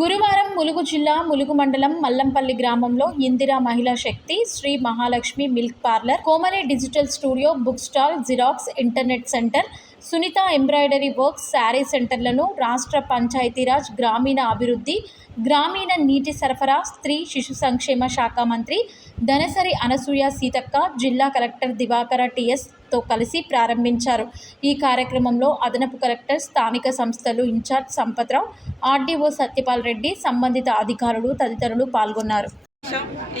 గురువారం ములుగు జిల్లా ములుగు మండలం మల్లంపల్లి గ్రామంలో Indira Mahila Shakti, Shri Mahalakshmi milk parlour, Komali digital studio, book stall, Xerox, internet centre, Sunitha embroidery works, sari సెంటర్లను రాష్ట్ర పంచాయతీరాజ్, గ్రామీణ అభివృద్ధి, గ్రామీణ నీటి సరఫరా, స్త్రీ శిశు సంక్షేమ శాఖ మంత్రి ధనసరి అనసూయ సీతక్క, జిల్లా కలెక్టర్ దివాకర టిఎస్తో కలిసి ప్రారంభించారు. ఈ కార్యక్రమంలో అదనపు కలెక్టర్, స్థానిక సంస్థలు ఇన్ఛార్జ్ సంపత్రావు, ఆర్డీఓ సత్యపాల్ రెడ్డి, సంబంధిత అధికారులు తదితరులు పాల్గొన్నారు.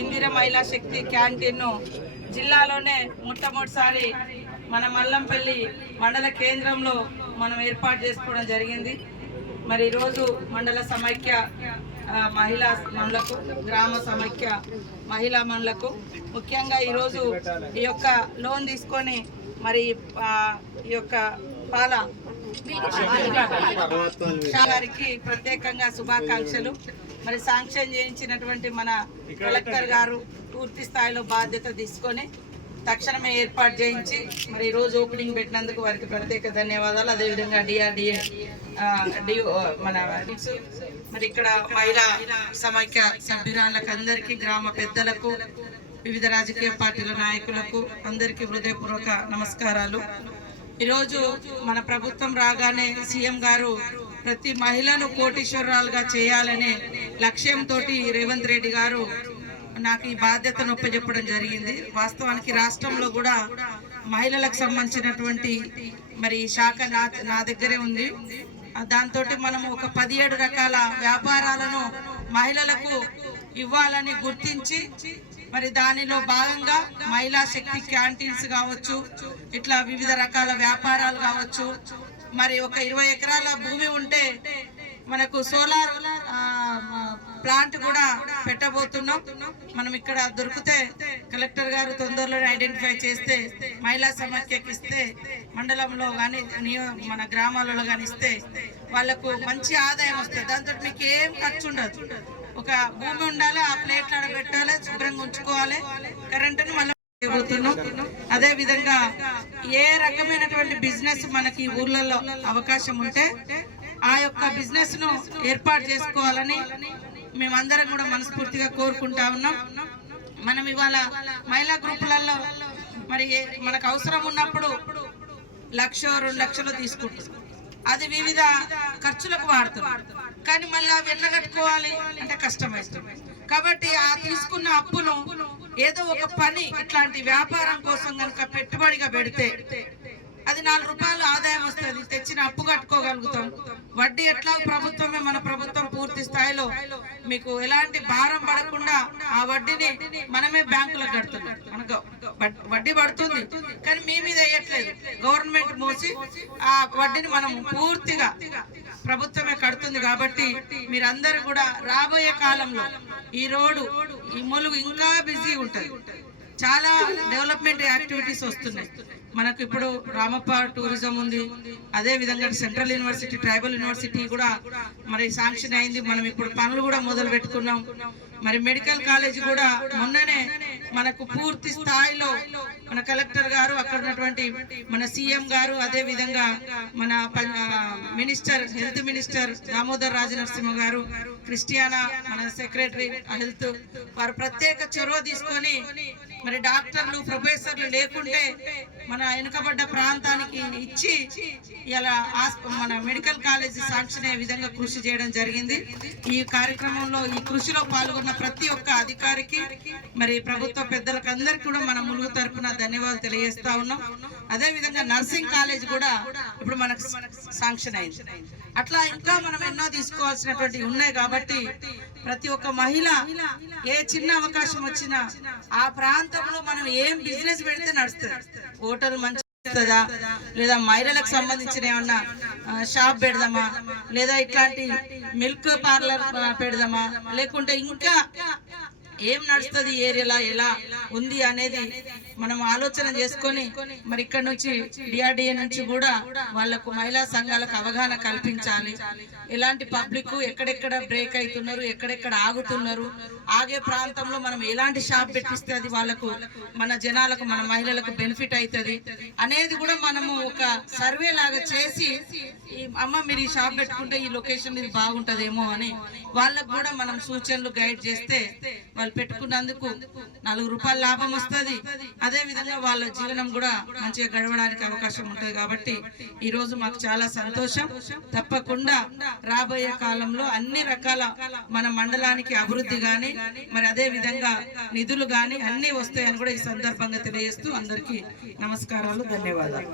ఇందిరా మహిళా శక్తి క్యాంటీన్ జిల్లాలోనే మొట్టమొదటిసారి మన మల్లంపల్లి మండల కేంద్రంలో మనం ఏర్పాటు చేసుకోవడం జరిగింది. మరి ఈరోజు మండల సమైక్య మహిళా మండలకు, గ్రామ సమైక్య మహిళా మండలకు ముఖ్యంగా ఈరోజు ఈ యొక్క లోన్ తీసుకొని మరి ఈ యొక్క పాల గారికి ప్రత్యేకంగా శుభాకాంక్షలు. మరి శాంక్షన్ చేయించినటువంటి మన కలెక్టర్ గారు పూర్తి స్థాయిలో బాధ్యత తీసుకొని తక్షణమే ఏర్పాటు చేయించి మరి ఈరోజు ఓపెనింగ్ పెట్టినందుకు వారికి ప్రత్యేక ధన్యవాదాలు. అదేవిధంగా డిఆర్డిఏ మన మరి ఇక్కడ మహిళా సమైక్య సభ్యురాళ్ళకు అందరికీ, గ్రామ పెద్దలకు, వివిధ రాజకీయ పార్టీల నాయకులకు అందరికీ హృదయపూర్వక నమస్కారాలు. ఈరోజు మన ప్రభుత్వం రాగానే సీఎం గారు ప్రతి మహిళను కోటీశ్వరాలుగా చేయాలనే లక్ష్యంతో రేవంత్ రెడ్డి గారు నాకు ఈ బాధ్యతను ఒప్పజెప్పడం జరిగింది. వాస్తవానికి రాష్ట్రంలో కూడా మహిళలకు సంబంధించినటువంటి మరి శాఖ నా దగ్గరే ఉంది. దాంతో మనం ఒక 17 రకాల వ్యాపారాలను మహిళలకు ఇవ్వాలని గుర్తించి మరి దానిలో భాగంగా మహిళా శక్తి క్యాంటీన్స్ కావచ్చు, ఇట్లా వివిధ రకాల వ్యాపారాలు కావచ్చు. మరి ఒక 20 ఎకరాల భూమి ఉంటే మనకు సోలార్ ప్లాంట్ కూడా పెట్టబోతున్నాం. మనం ఇక్కడ దొరికితే కలెక్టర్ గారు తొందరలోనే ఐడెంటిఫై చేస్తే మహిళా సమైక్యకి ఇస్తే, మండలంలో కానీ మన గ్రామాలలో కానీ ఇస్తే వాళ్ళకు మంచి ఆదాయం వస్తుంది. దాంతో మీకు ఏం ఖర్చు ఉండదు. ఒక భూమి ఉండాలి, ఆ ప్లేట్లు పెట్టాలి, శుభ్రంగా ఉంచుకోవాలి, కరెంటును మళ్ళీ పోతున్నాం. అదే విధంగా ఏ రకమైనటువంటి బిజినెస్ మనకి ఊర్లలో అవకాశం ఉంటే ఆ యొక్క బిజినెస్ ను ఏర్పాటు చేసుకోవాలని మేమందరం కూడా మనస్ఫూర్తిగా కోరుకుంటా ఉన్నాం. మనం ఇవాళ మహిళా గ్రూపులలో మరి మనకు అవసరం ఉన్నప్పుడు 1,00,000, 2 లక్షలు తీసుకుంటాం. అది వివిధ ఖర్చులకు వాడుతున్నాం. కానీ మళ్ళీ అవి ఎట్లా కట్టుకోవాలి అంటే కష్టమవుతుంది. కాబట్టి ఆ తీసుకున్న అప్పును ఏదో ఒక పని, ఇట్లాంటి వ్యాపారం కోసం కనుక పెట్టుబడిగా పెడితే అది 4 రూపాయలు ఆదాయం వస్తుంది. తెచ్చిన అప్పు కట్టుకోగలుగుతాం. వడ్డీ ఎట్లా ప్రభుత్వమే, మన ప్రభుత్వం పూర్తి స్థాయిలో మీకు ఎలాంటి భారం పడకుండా ఆ వడ్డీని మనమే బ్యాంకులకు కడుతున్నాం. మనకు వడ్డీ పడుతుంది కానీ మీ మీద వేయట్లేదు, గవర్నమెంట్ మోసి ఆ వడ్డీని మనం పూర్తిగా ప్రభుత్వమే కడుతుంది. కాబట్టి మీరందరూ కూడా రాబోయే కాలంలో ఈ రోడ్డు, ఈ ములుగు ఇంకా బిజీ ఉంటుంది. చాలా డెవలప్మెంట్ యాక్టివిటీస్ వస్తున్నాయి. మనకు ఇప్పుడు రామప్ప టూరిజం ఉంది, అదే విధంగా సెంట్రల్ యూనివర్సిటీ, ట్రైబల్ యూనివర్సిటీ కూడా మరి శాంక్షన్ అయింది. మనం ఇప్పుడు పనులు కూడా మొదలు పెట్టుకున్నాం. మరి మెడికల్ కాలేజ్ కూడా మొన్ననే మనకు పూర్తి స్థాయిలో మన కలెక్టర్ గారు, అక్కడ ఉన్నటువంటి మన సీఎం గారు, అదే విధంగా మన minister, health minister Damodar Rajanarasimha గారు, క్రిస్టియానా మన సెక్రటరీ హెల్త్, వారు ప్రత్యేక చొరవ తీసుకొని మరి డాక్టర్లు, ప్రొఫెసర్లు లేకుంటే మన వెనుకబడ్డ ప్రాంతానికి ఇచ్చి ఇలా మన మెడికల్ కాలేజ్ శాంక్షన్ అయ్యే విధంగా కృషి చేయడం జరిగింది. ఈ కార్యక్రమంలో, ఈ కృషిలో పాల్గొన్న ప్రతి ఒక్క అధికారికి, మరి ప్రభుత్వ పెద్దలకు అందరికీ కూడా మన ములుగు తరఫున ధన్యవాదాలు తెలియజేస్తా ఉన్నాం. అదే విధంగా నర్సింగ్ కాలేజ్ కూడా ఇప్పుడు మనకు శాంక్షన్ అయింది. అట్లా ఇంకా మనం ఎన్నో తీసుకోవాల్సినటువంటి ఉన్నాయి. కాబట్టి ప్రతి ఒక్క మహిళ ఏ చిన్న అవకాశం వచ్చినా ఆ ప్రాంతంలో మనం ఏం బిజినెస్ పెడితే నడుస్తుంది. హోటల్ మంచి వస్తుందా, లేదా మహిళలకు సంబంధించిన ఏమన్నా షాప్ పెడదామా, లేదా ఇట్లాంటి మిల్క్ పార్లర్ పెడదామా, లేకుంటే ఇంకా ఏం నడుస్తుంది ఏరియాలో ఎలా ఉంది అనేది మనం ఆలోచన చేసుకొని మరి ఇక్కడ నుంచి డిఆర్డిఏ నుంచి కూడా వాళ్ళకు మహిళా సంఘాలకు అవగాహన కల్పించాలి. ఎలాంటి పబ్లిక్ ఎక్కడెక్కడ బ్రేక్ అవుతున్నారు, ఎక్కడెక్కడ ఆగుతున్నారు, ఆగే ప్రాంతంలో మనం ఎలాంటి షాప్ పెట్టిస్తే అది వాళ్ళకు మన జనాలకు మన మహిళలకు బెనిఫిట్ అవుతుంది అనేది కూడా మనము ఒక సర్వే లాగా చేసి ఈ అమ్మ మీరు ఈ షాప్ పెట్టుకుంటే ఈ లొకేషన్ ఇది బాగుంటదేమో అని వాళ్ళకు కూడా మనం సూచనలు గైడ్ చేస్తే వాళ్ళు పెట్టుకున్నందుకు 4 రూపాయల లాభం వస్తుంది. అదే విధంగా వాళ్ళ జీవనం కూడా మంచిగా గడవడానికి అవకాశం ఉంటుంది. కాబట్టి ఈ రోజు మాకు చాలా సంతోషం. తప్పకుండా రాబోయే కాలంలో అన్ని రకాల మన మండలానికి అభివృద్ధి గాని మరి అదే విధంగా నిధులు గాని అన్ని వస్తాయని కూడా ఈ సందర్భంగా తెలియజేస్తూ అందరికీ నమస్కారాలు, ధన్యవాదాలు.